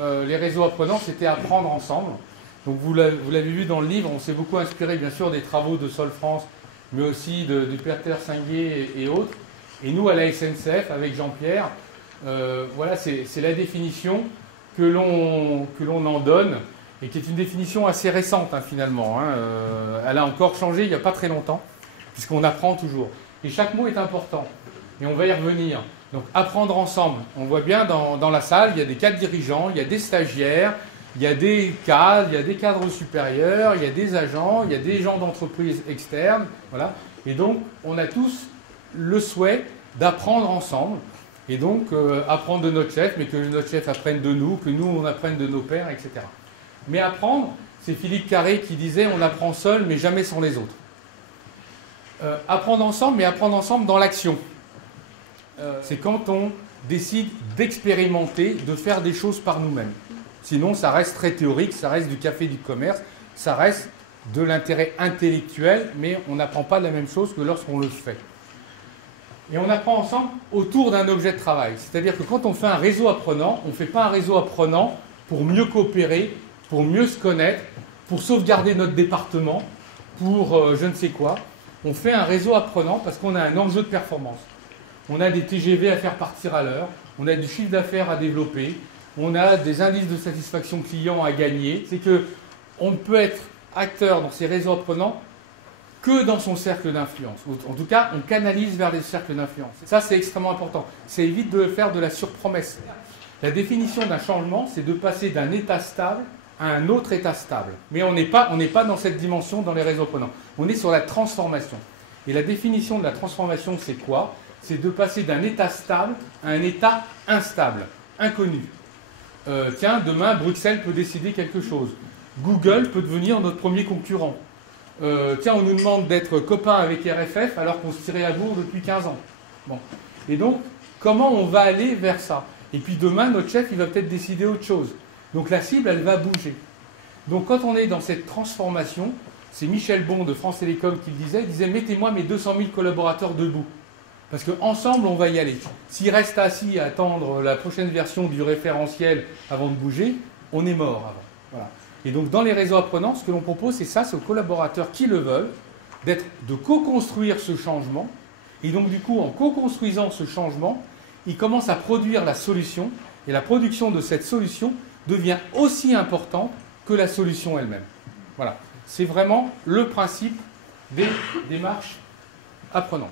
les réseaux apprenants, c'était apprendre ensemble. Donc vous l'avez vu dans le livre, on s'est beaucoup inspiré bien sûr des travaux de Solfrance, mais aussi du Peter Singé et autres. Et nous, à la SNCF, avec Jean-Pierre, voilà, c'est la définition que l'on en donne, et qui est une définition assez récente finalement. Elle a encore changé il n'y a pas très longtemps, puisqu'on apprend toujours. Et chaque mot est important, et on va y revenir. Donc apprendre ensemble, on voit bien dans la salle, il y a des cadres dirigeants, il y a des stagiaires, il y a des cadres, il y a des cadres supérieurs, il y a des agents, il y a des gens d'entreprise externes, voilà. Et donc on a tous le souhait d'apprendre ensemble, et donc apprendre de notre chef, mais que notre chef apprenne de nous, que nous on apprenne de nos pairs, etc. Mais apprendre, c'est Philippe Carré qui disait on apprend seul mais jamais sans les autres. Apprendre ensemble, mais apprendre ensemble dans l'action. C'est quand on décide d'expérimenter, de faire des choses par nous-mêmes. Sinon, ça reste très théorique, ça reste du café du commerce, ça reste de l'intérêt intellectuel, mais on n'apprend pas la même chose que lorsqu'on le fait. Et on apprend ensemble autour d'un objet de travail. C'est-à-dire que quand on fait un réseau apprenant, on ne fait pas un réseau apprenant pour mieux coopérer, pour mieux se connaître, pour sauvegarder notre département, pour je ne sais quoi. On fait un réseau apprenant parce qu'on a un enjeu de performance. On a des TGV à faire partir à l'heure, on a du chiffre d'affaires à développer, on a des indices de satisfaction client à gagner. C'est qu'on ne peut être acteur dans ces réseaux apprenants que dans son cercle d'influence. En tout cas, on canalise vers les cercles d'influence. Ça, c'est extrêmement important. Ça évite de faire de la surpromesse. La définition d'un changement, c'est de passer d'un état stable à un autre état stable. Mais on n'est pas dans cette dimension dans les réseaux apprenants. On est sur la transformation. Et la définition de la transformation, c'est quoi? C'est de passer d'un état stable à un état instable, inconnu. Tiens, demain, Bruxelles peut décider quelque chose. Google peut devenir notre premier concurrent. Tiens, on nous demande d'être copains avec RFF alors qu'on se tirait à bourre depuis 15 ans. Bon. Et donc, comment on va aller vers ça? Et puis demain, notre chef, il va peut-être décider autre chose. Donc la cible, elle va bouger. Donc quand on est dans cette transformation, c'est Michel Bon de France Télécom qui le disait, mettez-moi mes 200 000 collaborateurs debout. Parce qu'ensemble, on va y aller. S'ils restent assis à attendre la prochaine version du référentiel avant de bouger, on est mort avant. Voilà. Et donc, dans les réseaux apprenants, ce que l'on propose, c'est ça, c'est aux collaborateurs qui le veulent, de co-construire ce changement. Et donc, du coup, en co-construisant ce changement, ils commencent à produire la solution. Et la production de cette solution devient aussi importante que la solution elle-même. Voilà. C'est vraiment le principe des démarches apprenantes.